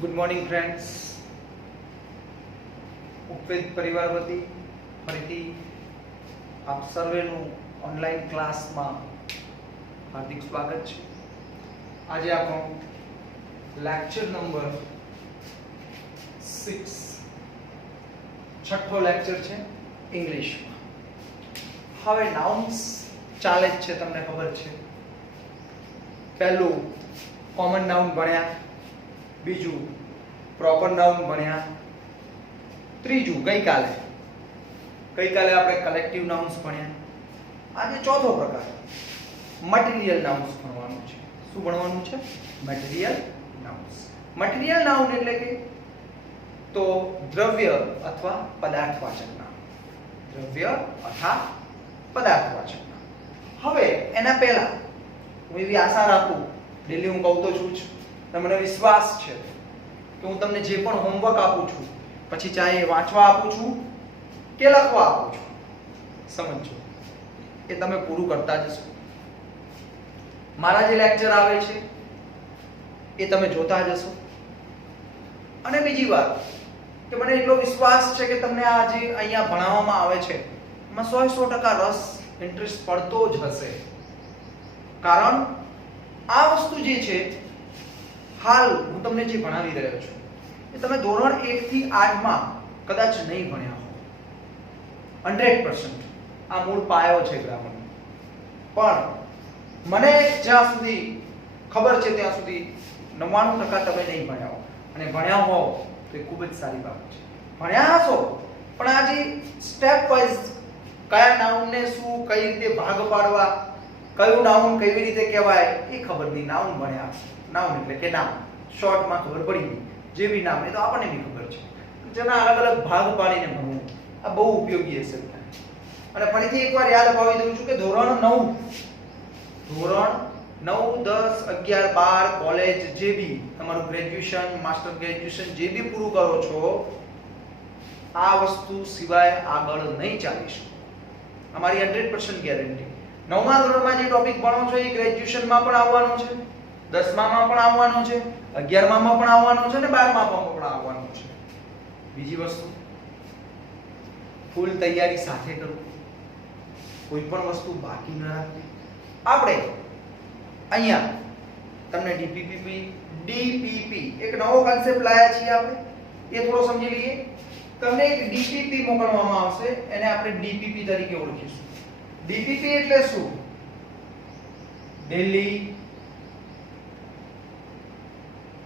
Good morning friends. ઉપવેદ પરિવાર વતી ફરીથી આપ સર્વેનું ઓનલાઈન ક્લાસમાં હાર્દિક સ્વાગત છે. આજે આપણો લેક્ચર નંબર 6 છઠ્ઠો લેક્ચર છે ઇંગ્લિશમાં. હવે નાઉન્સ ચાલે જ છે, તમને ખબર છે. પહેલું કોમન નાઉન ભણ્યા, બીજું પ્રોપર નાઉન ભણ્યા, ત્રીજું ગઈકાલે આપણે કલેક્ટિવ નાઉન્સ ભણ્યા. આજે ચોથો પ્રકાર મટીરીયલ નાઉન્સ ભણવાનું છે. શું ભણવાનું છે? Material nouns. મટીરીયલ નાઉન એટલે કે તો દ્રવ્ય અથવા પદાર્થવાચક નામ. દ્રવ્ય અથવા પદાર્થવાચક નામ. હવે એના પહેલા હું એવી આશા રાખું, ડેલી હું કહું તો છું જ, તમને વિશ્વાસ છે કે હું તમને જે પણ હોમવર્ક આપું છું, પછી ચાહે વાંચવા આપું છું કે લખવા આપું છું, સમજો એ તમે પૂરું કરતા જશો. મારા જે લેક્ચર આવે છે એ તમે જોતા જશો. અને બીજી વાત કે મને એટલો વિશ્વાસ છે કે તમને આ જે અહીંયા ભણાવવામાં આવે છે એમાં 100% રસ, ઇન્ટરેસ્ટ પડતો જ હશે. કારણ આ વસ્તુ જે છે, હાલ હું તમને જે ભણાવી રહ્યો છું એ તમે ધોરણ 1 થી 8 માં કદાચ નહીં ભણ્યા હો. 100% આ મૂળ પાયો છે ગ્રામરનો. પણ મને જ્યાં સુધી ખબર છે ત્યાં સુધી 99% તમે નહીં ભણ્યા હો. અને ભણ્યા હો તો એ ખૂબ જ સારી બાબત છે. ભણ્યા હશો પણ આ જે સ્ટેપ વાઇઝ કયા નાઉનને શું કઈ રીતે ભાગ પાડવા, કયું નાઉન કેવી રીતે કહેવાય એ ખબર નહીં. નાઉન ભણ્યા, નાઉન એટલે કે નામ, શોર્ટમાં ખબર પડી ગઈ. જે બી નામ એ તો આપણને બી ખબર છે. જેના અલગ અલગ ભાગ પાડીને ભણવું આ બહુ ઉપયોગી હશે. અને ફરીથી એકવાર યાદ અપાવી દઉં છું કે ધોરણ 9, 10, 11, 12 કોલેજ જે બી તમારું ગ્રેજ્યુએશન, માસ્ટર ગ્રેજ્યુએશન જે બી પૂરું કરો છો, આ વસ્તુ સિવાય આગળ નહીં ચાલી શકો. અમારી 100% ગેરંટી. 9મા ધોરણમાં જે ટોપિક ભણો છો એ ગ્રેજ્યુએશનમાં પણ આવવાનો છે, 10મામાં પણ આવવાનો છે, 11મામાં પણ આવવાનો છે અને 12મામાં પણ આવવાનો છે. બીજી વસ્તુ, ફૂલ તૈયારી સાથે કરો. કોઈ પણ વસ્તુ બાકી ન રાખવી. આપણે અહીંયા તમને ડીપીપી એક નવો કન્સેપ્ટ લાયા છીએ આપણે, એ થોડો સમજી લઈએ. તમને એક ડીપીપી મોકલવામાં આવશે, એને આપણે ડીપીપી તરીકે ઓળખીશું. ડીપીપી એટલે શું? Daily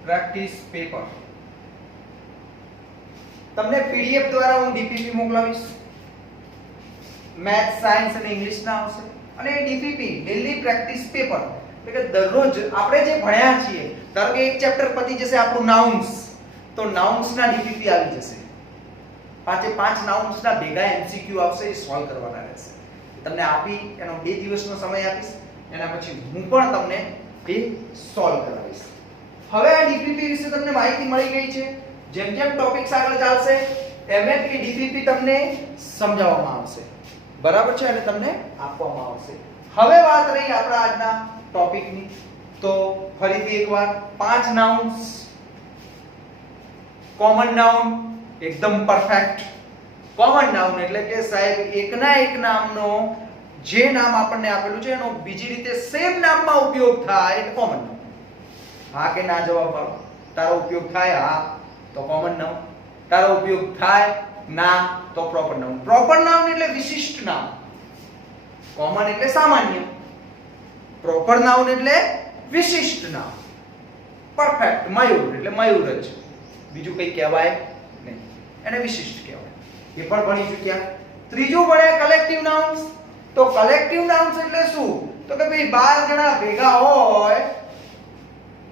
practice paper. તમને પીડીએફ દ્વારા હું ડીપીપી મોકલાવીશ. મેથ્સ, સાયન્સ અને ઇંગ્લિશ ના આવશે. અને ડીપીપી ડેલી પ્રેક્ટિસ પેપર એટલે કે દરરોજ આપણે જે ભણ્યા છીએ, ધારો કે એક ચેપ્ટર પતી જશે આપણું નાઉન્સ, તો નાઉન્સ ના ડીપીપી આવી જશે. 5 નાઉન્સ ના ભેગા એમસીક્યુ આવશે, એ સોલ્વ કરવાના રહેશે. તમને આપી એનો 2 દિવસનો સમય આપીશ, એના પછી હું પણ તમને એ સોલ્વ કરાવીશ. હવે આ ડીપીપી વિશે તમને માહિતી મળી ગઈ છે. જેમ જેમ ટોપિક્સ આગળ ચાલશે એમ એમ એ ડીપીપી તમને સમજાવવામાં આવશે, બરાબર છે, અને તમને આપવામાં આવશે. હવે વાત રહી આપણા આજના ટોપિકની, તો ફરીથી એકવાર 5 નાઉન્સ. કોમન નાઉન એકદમ પરફેક્ટ. કોમન નાઉન એટલે કે સાહેબ એકના એક નામનો જે નામ આપણને આપેલું છે એનો બીજી રીતે સેમ નામમાં ઉપયોગ થાય એટલે કોમન નાઉન. હા કે ના જવાબ આપો. તારો ઉપયોગ થાય હા તો કોમન નાઉન, તારો ઉપયોગ થાય ના તો પ્રોપર નાઉન. પ્રોપર નાઉન એટલે વિશિષ્ટ નામ. કોમન એટલે સામાન્ય, પ્રોપર નાઉન એટલે વિશિષ્ટ નામ. પરફેક્ટ મયુર એટલે મયુર જ, બીજું કંઈ કહેવાય નહીં, એને વિશિષ્ટ કહેવાય. એ પણ ભણી ચૂક્યા. ત્રીજું ભણ્યા કલેક્ટિવ નાઉન્સ. તો કલેક્ટિવ નાઉન્સ એટલે શું? તો કે ભાઈ 12 જણા ભેગા હોય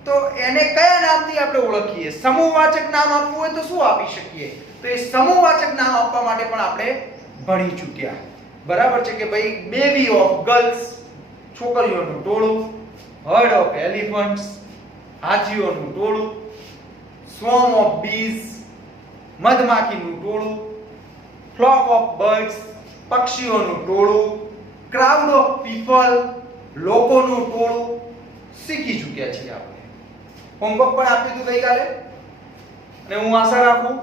તો એને કયા નામથી આપણે ઓળખીએ? સમૂહવાચક નામ આપવું હોય તો શું આપી શકીએ? તો એ સમૂહવાચક નામ આપવા માટે પણ આપણે ભણી ચૂક્યા, બરાબર છે. કે ભાઈ બેબી ઓફ ગર્લ્સ, છોકરીઓનું ટોળું. હર્ડ ઓફ એલિફન્ટ્સ, હાથીઓનું ટોળું. સ્વર્મ ઓફ બીઝ, મધમાખીનું ટોળું. ફ્લોક ઓફ બર્ડ્સ, પક્ષીઓનું ટોળું. ક્રાઉડ ઓફ પીપલ, લોકોનું ટોળું. શીખી ચૂક્યા છીએ આપણે. હોમવર્ક પણ આપ્યું હતું ગઈકાલે. અને હું આશા રાખું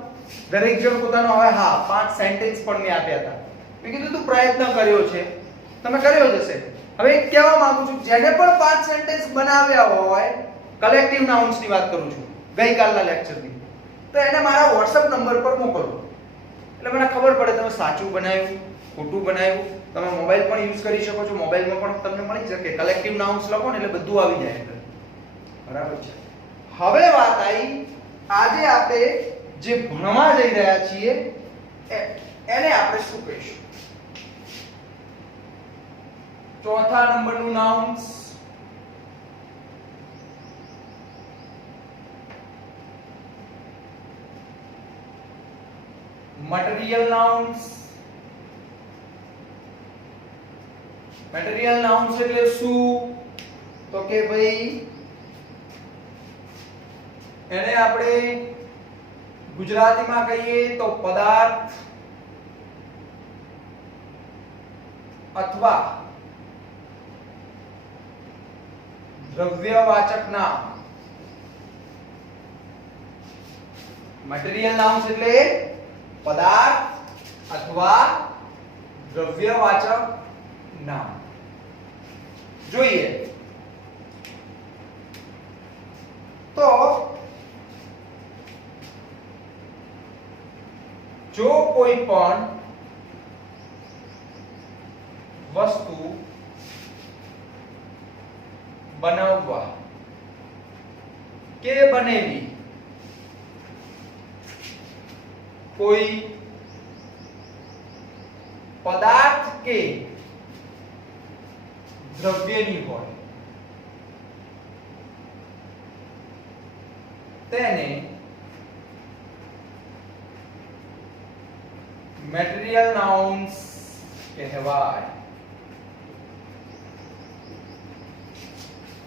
દરેક જણ પોતાનો હવે હા 5 સેન્ટેન્સ પણ મેં આપ્યા હતા. મેં કીધું તું પ્રયત્ન કર્યો છે, તમે કર્યો જ હશે. હવે કહેવા માંગુ છું જેને પણ 5 સેન્ટેન્સ બનાવ્યા હોય, કલેક્ટિવ નાઉન્સ ની વાત કરું છું ગઈકાલના લેક્ચરની, તો એને મારા WhatsApp નંબર પર મોકલો. એટલે મને ખબર પડે તમે સાચું બનાવ્યું, ખોટું બનાવ્યું. તમે મોબાઈલ પણ યુઝ કરી શકો છો, મોબાઈલમાં પણ તમને મળી શકે. કલેક્ટિવ નાઉન્સ લખો ને એટલે બધું આવી જાય અંદર. બરાબર છે. હવે વાત આવી આજે આપણે જે ભણવા જઈ રહ્યા છીએ એને આપણે શું કહીશું? ચોથા નંબરનું nouns material nouns. Material nouns એટલે શું? તો કે ભાઈ એને આપણે ગુજરાતીમાં કહીએ તો પદાર્થ અથવા દ્રવ્યવાચક નામ. મટીરીયલ નાઉન્સ એટલે પદાર્થ અથવા દ્રવ્યવાચક નામ. જોઈએ તો જો કોઈ પણ વસ્તુ બનાવવા કે બનેલી કોઈ પદાર્થ કે દ્રવ્યની હોય તેને મટીરીયલ નાઉન્સ કહેવાય.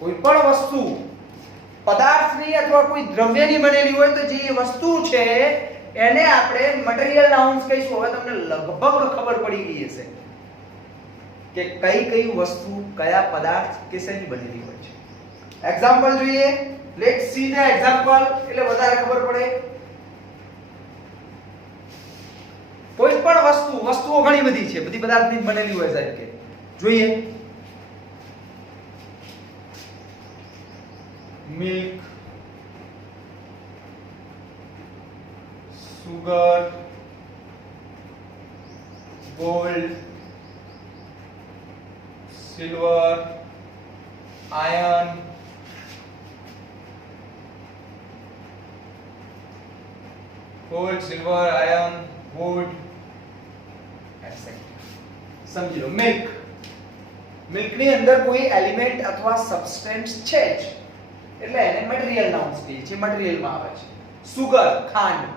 કોઈ પણ વસ્તુ પદાર્થની અથવા કોઈ દ્રવ્યની બનેલી હોય તો જે વસ્તુ છે એને આપણે મટીરીયલ નાઉન્સ કહીશું. હવે તમને લગભગ ખબર પડી ગઈ હશે કે કઈ કઈ વસ્તુ કયા પદાર્થ કે શેની બનેલી હોય છે. એક્ઝામ્પલ જોઈએ. લેટ્સ સી ધ એક્ઝામ્પલ એટલે વધારે ખબર પડે. કોઈ પણ વસ્તુઓ ઘણી બધી છે, બધી પદાર્થની બનેલી હોય સાહેબ કે જોઈએ. Milk, sugar, gold, silver, iron, gold, silver, iron, wood, etc. સમજી લો. મિલ્ક ની અંદર કોઈ એલિમેન્ટ અથવા સબસ્ટન્સ છે જ એટલે એને મટીરીયલ નાઉન્સ કહીએ છીએ. મટીરીયલમાં આવે છે. સુગર, ખાંડ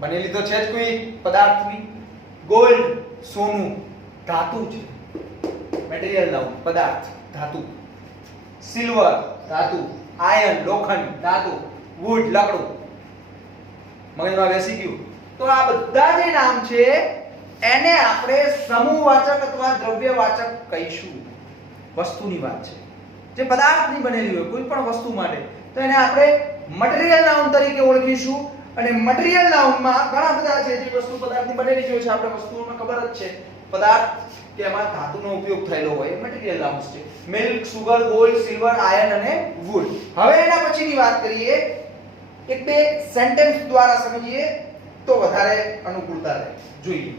બનેલી તો છે જ કોઈ પદાર્થની. ગોલ્ડ, સોનું, ધાતુ છે, મટીરીયલ નાઉન, પદાર્થ, ધાતુ. સિલ્વર, ધાતુ. આયર્ન, લોખંડ, ધાતુ. વુડ, લાકડું. મગજમાં બેસી ગયું? તો આ બધા જે નામ છે એને આપણે સમૂહવાચક અથવા દ્રવ્યવાચક કહીશું. વસ્તુની વાત છે જે પદાર્થની બનેલી હોય કોઈ પણ વસ્તુ માટે તો એને આપણે મટીરીયલ નાઉન તરીકે ઓળખીશું. અને મટીરીયલ નાઉનમાં ઘણા બધા છે જે વસ્તુ પદાર્થની બનેલી હોય છે. આપણે વસ્તુઓને ખબર જ છે પદાર્થ કે એમાં ધાતુનો ઉપયોગ થયેલો હોય મટીરીયલ નાઉન્સ છે. Milk, sugar, gold, silver, iron અને વુડ. હવે એના પછીની વાત કરીએ. એક બે સેન્ટેન્સ દ્વારા સમજીએ તો વધારે અનુકૂળતા રહે. જોઈએ.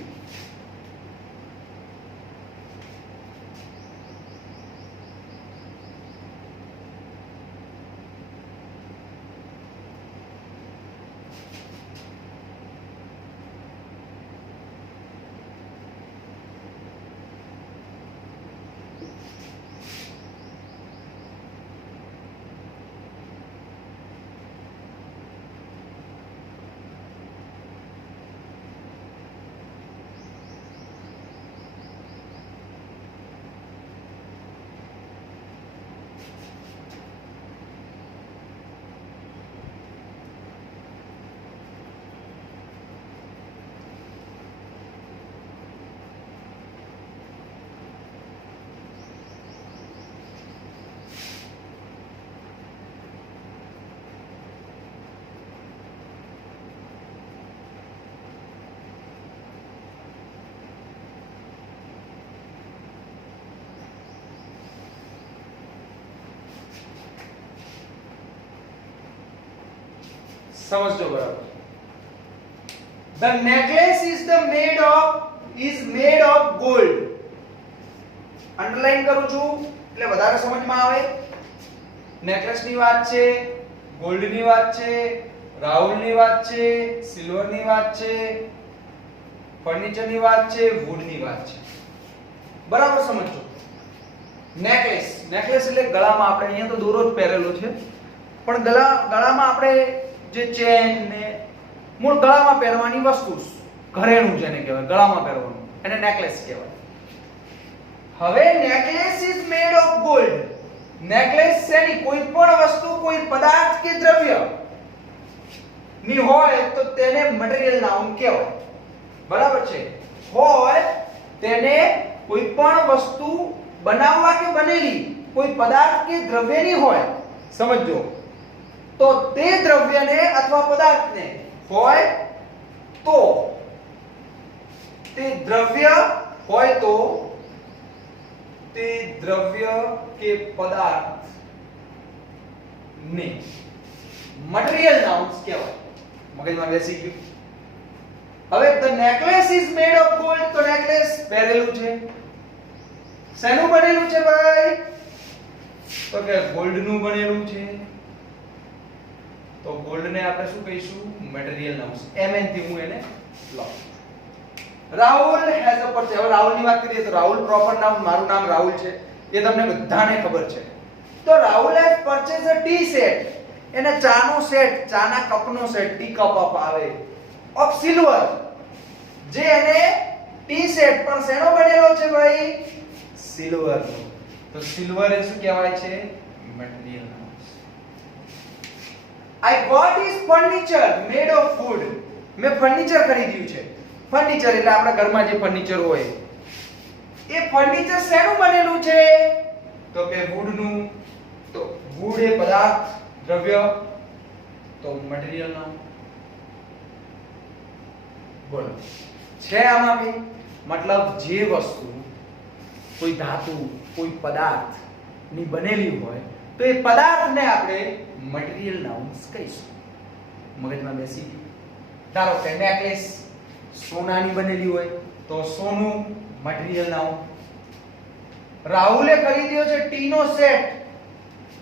સમજજો બરાબર. The necklace is made of gold. Underline કરું છું એટલે વધારે સમજમાં આવે. નેકલેસ ની વાત છે, ગોલ્ડ ની વાત છે, રાહુલ ની વાત છે, સિલ્વર ની વાત છે, ફર્નિચર ની વાત છે, વુડ ની વાત છે. બરાબર સમજો. નેકલેસ એટલે ગળામાં આપણે અહીંયા તો દોરો જ પહેરેલો છે, પણ ગળામાં આપણે જે ચેન ને મૂળ ગળામાં પહેરવાની વસ્તુ, ઘરેણું જેને કહેવાય, ગળામાં પહેરવાનું, એને નેકલેસ કહેવાય. હવે necklace is made of gold. Necklace શેની, કોઈ પણ વસ્તુ, કોઈ પદાર્થ કે દ્રવ્ય ની હોય તો તેને મટીરીયલ નાઉન કહેવાય. બરાબર છે. હોય તેને કોઈ પણ વસ્તુ બનાવવા કે બનેલી કોઈ પદાર્થ કે દ્રવ્યની હોય, સમજો, તો તે દ્રવ્યને અથવા પદાર્થને હોય તો, તે દ્રવ્ય હોય તો, તે દ્રવ્ય કે પદાર્થ ને મટીરીયલ નાઉન્સ કહેવાય. મગજમાં બેસી ગયું. હવે the necklace is made of gold, તો નેકલેસ પહેરેલું છે, શેનું બનેલું છે ભાઈ? તો કે ગોલ્ડ નું બનેલું છે. તો ગોલ્ડ ને આપણે શું કહીશું? Material nouns. એમએન થી હું એને લઉં. Rahul has a purchase. હવે રાહુલ ની વાત કરીએ તો રાહુલ પ્રોપર નામ, મારું નામ રાહુલ છે, એ તમને બધાને ખબર છે. તો Rahul has purchase a tea set. એને ચાનો સેટ, ચાના કપનો સેટ, ટી કપ આવે, ઓફ સિલ્વર, જે એને ટી સેટ પણ શેનો બનેલો છે ભાઈ? સિલ્વર નો. તો સિલ્વર એ શું કહેવાય છે? Material nouns. I got his furniture made of wood. મેં ફર્નિચર ખરીદ્યું છે. ફર્નિચર એટલે આપણા ઘરમાં જે ફર્નિચર હોય, એ ફર્નિચર શેનું બનેલું છે? તો કે વુડ નું. તો વુડ એ પદાર્થ, દ્રવ્ય, તો મટીરીયલ નામ. બોલો છે આમાં બી? મતલબ જે વસ્તુ, કોઈ ધાતુ, કોઈ પદાર્થ ની બનેલી હોય તો એ પદાર્થને આપણે મટીરીયલ નાઉન્સ કહીશું. મગજમાં બેસી ગયું. ધારો કે નેકલેસ સોનાની બનેલી હોય તો સોનું મટીરીયલ નાઉન. રાહુલે ખરીદ્યો છે ટી નો સેટ,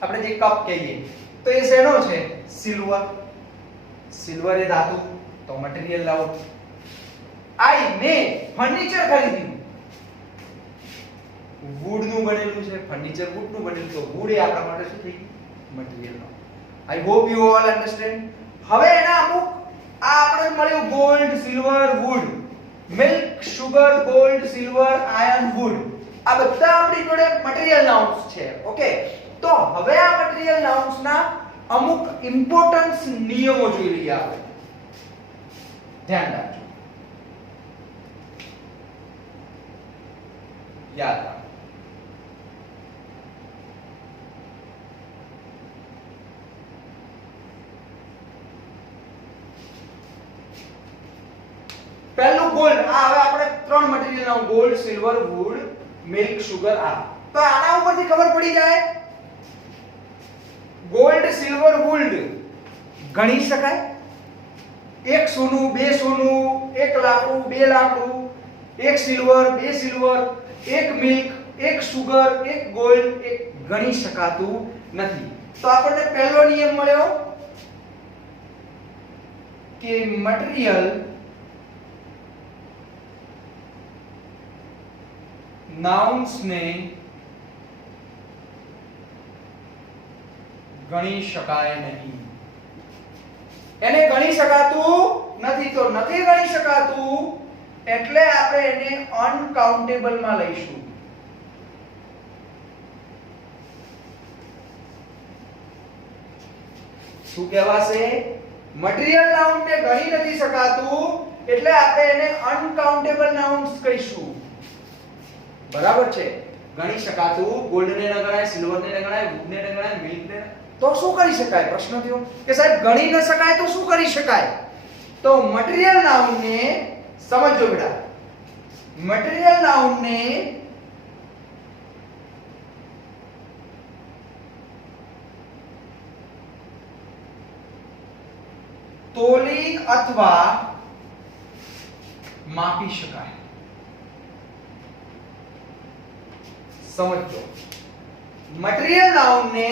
આપણે જે કપ કહીએ, તો એ શેનો છે? સિલ્વર. સિલ્વર એ ધાતુ, તો મટીરીયલ નાઉન. આઈ ને ફર્નિચર ખરીદ્યું, વુડ નું બનેલું છે, ફર્નિચર વુડ નું બનેલું, તો વુડ એ આપણા માટે શું થઈ ગયું? Material noun. I hope you all understand. હવે એના અમુક આ આપણે મળ્યું gold, silver, wood, milk, sugar, gold, silver, iron, wood. આ બધા આપણી જોડે મટીરીયલ નાઉન્સ છે. ઓકે, તો હવે આ મટીરીયલ નાઉન્સ ના અમુક ઇમ્પોર્ટન્સ નિયમો જોઈ લઈએ આપણે. ધ્યાન રાખજો, યાદ રાખો. પહેલું ગોલ્ડ. આ હવે આપણે ત્રણ મટીરીયલ નામ, gold, silver, wood, milk, sugar. આ તો આના ઉપરથી ખબર પડી જાય, ગોલ્ડ, સિલ્વર, વુડ ગણી શકાય. એક સોનું, બે સોનું, એક લાકડું, બે લાકડું, એક સિલ્વર, બે સિલ્વર, એક મિલ્ક, એક સુગર, એક ગોલ્ડ, એક ગણી શકાતું નથી. તો આપણને પહેલો નિયમ મળ્યો કે મટીરીયલ નાઉન્સ ને ગણી શકાય નહીં. એને ગણી શકાતું નથી, તો નથી ગણી શકાતું એટલે આપણે એને અનકાઉન્ટેબલ માં લઈશું. શું કહેવાશે? મટીરીયલ નાઉન ને ગણી નથી શકાતું એટલે આપણે એને અનકાઉન્ટેબલ નાઉન્સ કહીશું. બરાબર છે? ગણી શકાતું, ગોલ્ડ ને ન ગણાય, સિલ્વર ને ન ગણાય, વુડ ને ન ગણાય, મિલ્ક ને, તો શું કરી શકાય? પ્રશ્ન થયો કે સાહેબ ગણી ન શકાય તો શું કરી શકાય? તો મટીરીયલ નાઉન ને સમજો બેટા, મટીરીયલ નાઉન ને તોલી અથવા માપી શકાય. સમજો, મટીરીયલ નાઉન ને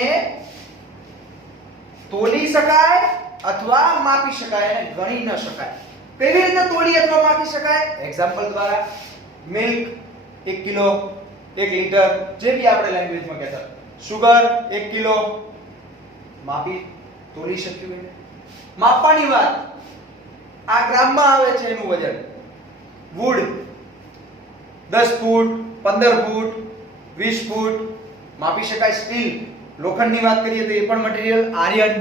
તોલી શકાય અથવા માપી શકાય અને ગણી ન શકાય. કેવી રીતે તોલી અથવા માપી શકાય? એક્ઝામ્પલ દ્વારા, મિલ્ક 1 કિલો, 1 લીટર, જે બી આપણે લેંગ્વેજમાં કહેતા. સુગર 1 કિલો, માપી તોલી શક્યું એને. માપવાની વાત, આ ગ્રામમાં આવે છે એનું વજન. વુડ 10 ફૂટ, 15 ફૂટ, 20 ફૂટ માપી શકાય. સ્ટીલ, લોખંડની વાત કરીએ તો એ પણ મટીરીયલ. આયર્ન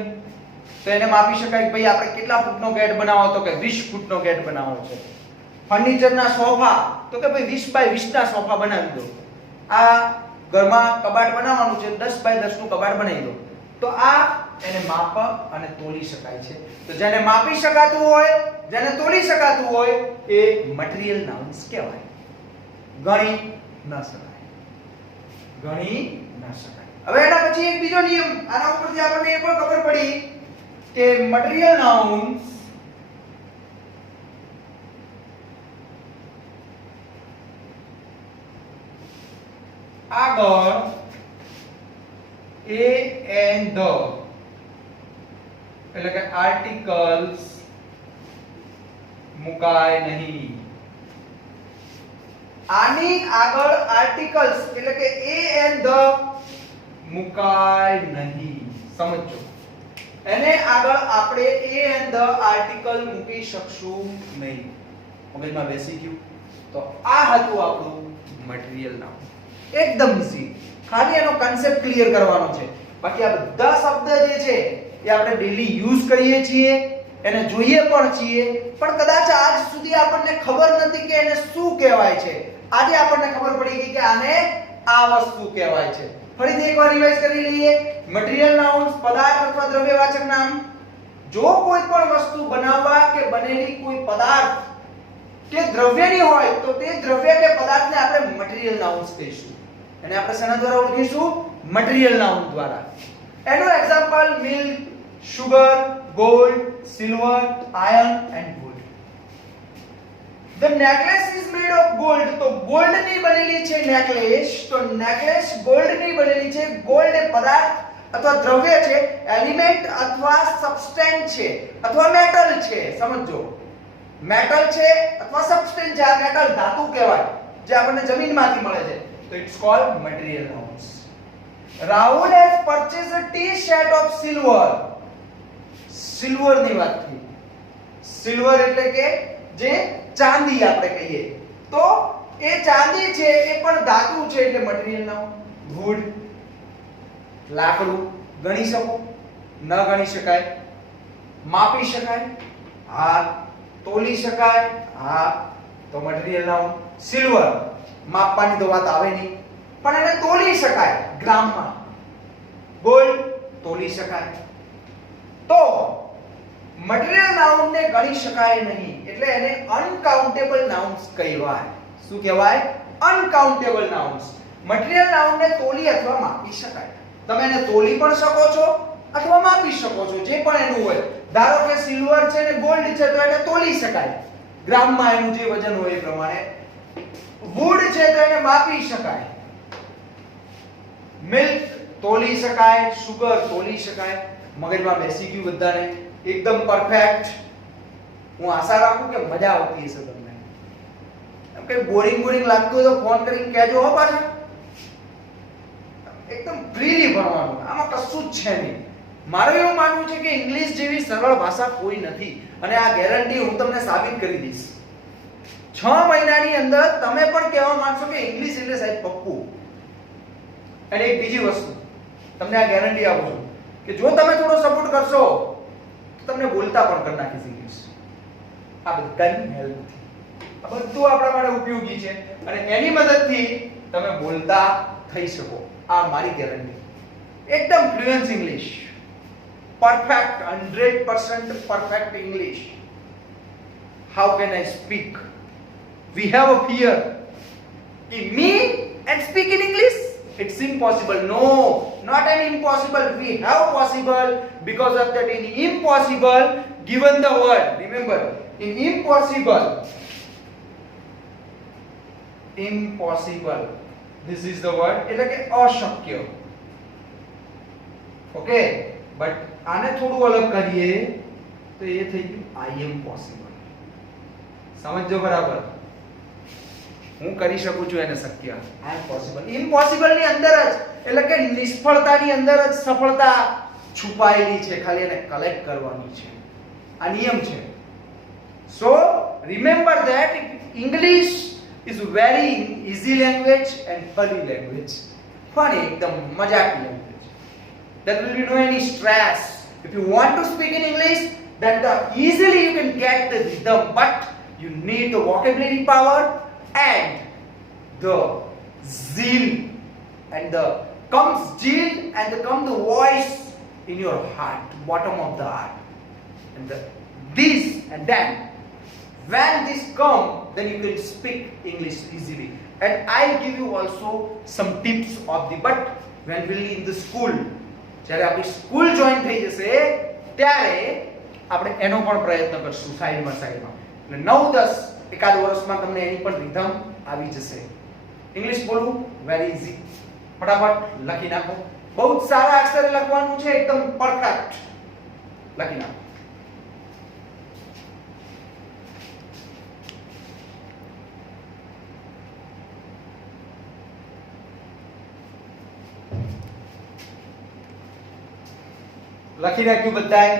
તો એને માપી શકાય કે ભાઈ આપણે કેટલા ફૂટનો ગેટ બનાવવો, તો કે 20 ફૂટનો ગેટ બનાવવો છે. ફર્નિચરના સોફા, તો કે ભાઈ 20 બાય 20 ના સોફા બનાવી દો. આ ઘરમાં કબાટ બનાવવાનું છે, 10 બાય 10 નું કબાટ બનાવી દો. તો આ એને માપવા અને તોલી શકાય છે. તો જેને માપી શકાતું હોય, જેને તોલી શકાતું હોય એ મટીરીયલ નાઉન્સ કહેવાય. ગણી ન શકાય, ગણી ન શકાય. હવે એના પછી એક બીજો નિયમ, આના ઉપરથી આપણને એ પણ ખબર પડી કે મટીરીયલ નાઉન્સ આગળ a and the એટલે કે આર્ટિકલ્સ મુકાય નહીં. આની આગળ આર્ટિકલ્સ એટલે કે a and the મુકાય નહીં. સમજો, એને આગળ આપણે a and the આર્ટિકલ મૂકી શકશું નહીં. મગજમાં બેસી ગયું? તો આ હતું આપણું મટીરીયલ નાઉન. એકદમ ઈઝી, ખાલી એનો કન્સેપ્ટ ક્લિયર કરવાનો છે. બાકી આ બધા શબ્દ જે છે એ આપણે ડેલી યુઝ કરીએ છીએ, એને જોઈએ પણ છીએ, પણ કદાચ આજ સુધી આપણને ખબર નથી કે એને શું કહેવાય છે. આજે આપણને ખબર પડી ગઈ કે આને આ વસ્તુ કહેવાય છે. ફરીથી એકવાર રિવાઇઝ કરી લઈએ. મટીરીયલ નાઉન્સ પદાર્થ અથવા દ્રવ્યવાચક નામ. જો કોઈ પણ વસ્તુ બનાવવા કે બનેલી કોઈ પદાર્થ કે દ્રવ્યની હોય તો તે દ્રવ્ય કે પદાર્થને આપણે મટીરીયલ નાઉન્સ કહીશું. એને આપણે શેના દ્વારા ઓળખીશું? મટીરીયલ નાઉન દ્વારા. એનું example milk, sugar, gold, silver, iron and wood. The necklace is made of gold. તો ગોલ્ડ ની બનેલી છે નેકલેસ. તો નેકલેસ ગોલ્ડ ની બનેલી છે. ગોલ્ડ એ પદાર્થ અથવા દ્રવ્ય છે, એલિમેન્ટ અથવા સબસ્ટેન્સ છે અથવા મેટલ છે. સમજો, મેટલ છે અથવા સબસ્ટેન્સ છે. આ મેટલ ધાતુ કહેવાય જે આપણને જમીનમાંથી મળે છે. તો it's called material nouns. Rahul has purchased a tea set of silver. Silver ની વાત થઈ. સિલ્વર એટલે કે જે ચાંદી આપણે કહીએ, તો એ ચાંદી છે એ પણ ધાતુ છે એટલે મટીરીયલ નાઉન. વુડ, લાકડું, ગણી શકો? ન ગણી શકાય. માપી શકાય? હા. તોલી શકાય? હા. તો મટીરીયલ નાઉન. સિલ્વર માપવાની તો વાત આવે નહીં, પણ એને તોલી શકાય ગ્રામમાં. ગોલ્ડ તોલી શકાય. તો મટીરીયલ નાઉન ને ગણી શકાય નહીં એટલે એને અનકાઉન્ટેબલ નાઉન્સ કહેવાય. શું કહેવાય? Uncountable nouns. મટીરીયલ નાઉન ને તોલી અથવા માપી શકાય. તમે એને તોલી પણ શકો છો અથવા માપી શકો છો, જે પણ એનું હોય. ધારો કે સિલ્વર છે ને ગોલ્ડ છે તો એને તોલી શકાય ગ્રામમાં, એનું જે વજન હોય એ પ્રમાણે. વુડ છે તો એને માપી શકાય. મિલ્ક તોલી શકાય, સુગર તોલી શકાય. મગજમાં બેસી ગયું બધાને? એકદમ પરફેક્ટ. હું આશા રાખું કે મજા આવતી હશે તમને. એમ કે બોરિંગ લાગતું હોય તો ફોન કરીને કહેજો હો પાછા. એકદમ ફ્રીલી ભણવાનું, આમાં કશું જ છે નહીં. મારું એવું માનવું છે કે ઇંગ્લિશ જેવી સરળ ભાષા કોઈ નથી, અને આ ગેરંટી હું તમને સાબિત કરી દઈશ. 6 મહિનાની અંદર તમે પણ કહેવા માંગશો કે ઇંગ્લિશ એટલે સાહેબ પક્કું. અને એક બીજી વસ્તુ તમને આ ગેરંટી આપું છું કે જો તમે થોડો સપોર્ટ કરશો તો તમને બોલતા પણ કરી નાખીશ ઇંગ્લિશ. આ બધાની હેલ્પથી આ બધું આપણા માટે ઉપયોગી છે, અને એની મદદથી તમે બોલતા થઈ શકો. આ મારી ગેરંટી. એકદમ fluent English, perfect, 100% perfect English. How can I speak? We have a fear. In me and speak in English? It's impossible. No, not an impossible. We have possible. Because of that in impossible, given the word, remember, in impossible, this is the word, એટલે કે અશક્ય. Okay, but આને થોડું અલગ કરીએ તો એ થઈ ગયું I am possible. સમજજો બરાબર. હું કરી શકું છું એને શક્ય. I am possible. Impossible ની અંદર જ એટલે કે નિષ્ફળતાની અંદર જ સફળતા છુપાયેલી છે, ખાલી એને કલેક્ટ કરવાની છે. આ નિયમ છે. So remember that English is very easy language and funny language. Funny, ekdam mazak language. There will be no any stress. If you want to speak in English, then easily you can get the rhythm, but you need the vocabulary power and the zeal and the come the voice in your heart, bottom of the heart, and this and then when this come, then you can speak English easily. And I'll give you also some tips of the, but when we'll be in the school, જ્યારે આપણી school join થઈ જશે ત્યારે આપણે એનો પણ પ્રયત્ન કરશું સાઈડમાં. એટલે 9-10 એકાદ વર્ષમાં તમને એની પણ રિધમ આવી જશે. ઇંગ્લિશ બોલવું વેરી ઈઝી. ફટાફટ લખી નાખો. બહુ સારા અક્ષરે લખવાનું છે, એકદમ પરફેક્ટ લખી નાખો. લખી નાખ્યું બધાએ.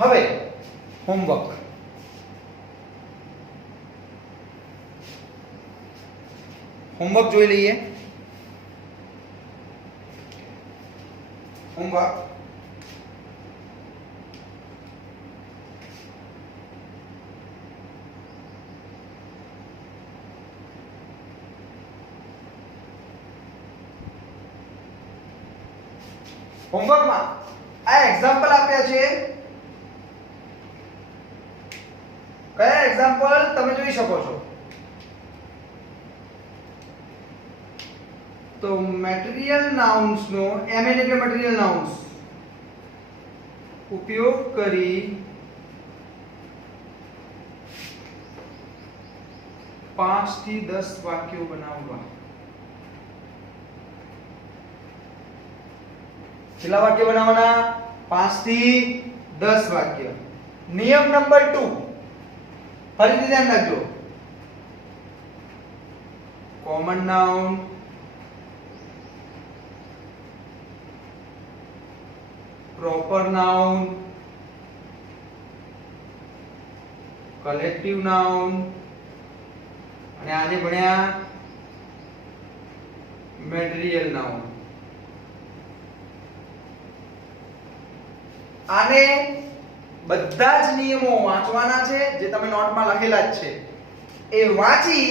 હવે હોમવર્ક. હોમવર્ક જોઈ લઈએ. હોમવર્ક હોમવર્કમાં આ એક્ઝામ્પલ આપ્યા છે. કયા એક્ઝામ્પલ તમે જોઈ શકો છો? તો મટીરીયલ નાઉન્સ નો MN એટલે મટીરીયલ નાઉન્સ ઉપયોગ કરી 5 થી 10 વાક્યો બનાવવા. કેટલા વાક્ય બનાવવાના? 5 થી 10 વાક્ય. નિયમ નંબર 2 ફરીથી ધ્યાન રાખજો. Common noun, proper noun, collective noun અને આજે ભણ્યા મટીરીયલ નાઉન. આને બધા જ નિયમો વાંચવાના છે જે તમે નોટમાં લખેલા જ છે. એ વાંચી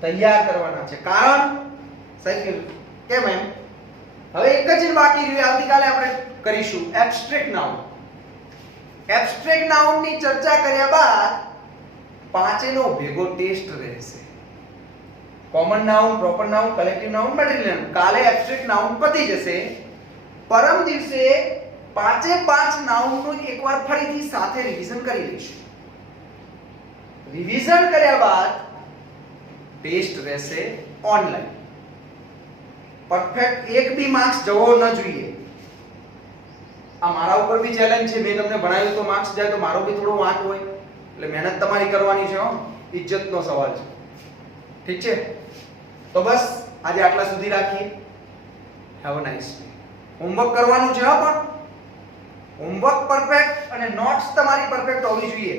તૈયાર કરવાના છે. કારણ સાહેબ કેમ એમ? હવે એક જ બાકી રહ્યું, આવતીકાલે આપણે કરીશું એબ્સ્ટ્રેક્ટ નાઉન. એબ્સ્ટ્રેક્ટ નાઉન ની ચર્ચા કર્યા બાદ પાંચેનો ભેગો ટેસ્ટ રહેશે. Common noun, proper noun, collective noun, material noun. કાલે એબ્સ્ટ્રેક્ટ નાઉન પતી જશે. પરમ દિવસે 5 નાઉન નું એકવાર ફરીથી સાથે રિવિઝન કરી લઈશું. રિવિઝન કર્યા બાદ ટેસ્ટ રહેશે ઓનલાઈન. પરફેક્ટ એક બી માર્ક્સ જવો ન જોઈએ. આ મારા ઉપર બી ચેલેન્જ છે. મેં તમને ભણાવ્યું તો માર્ક્સ જાય તો મારો બી થોડો વાંક હોય. એટલે મહેનત તમારી કરવાની છે. ઇજ્જતનો સવાલ છે. ઠીક છે? તો બસ આજે આટલા સુધી રાખીએ. Have a nice day. Homework કરવાનું છે પણ હોમવર્ક પરફેક્ટ અને નોટ્સ તમારી પરફેક્ટ હોવી જોઈએ.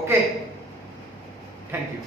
Okay, thank you.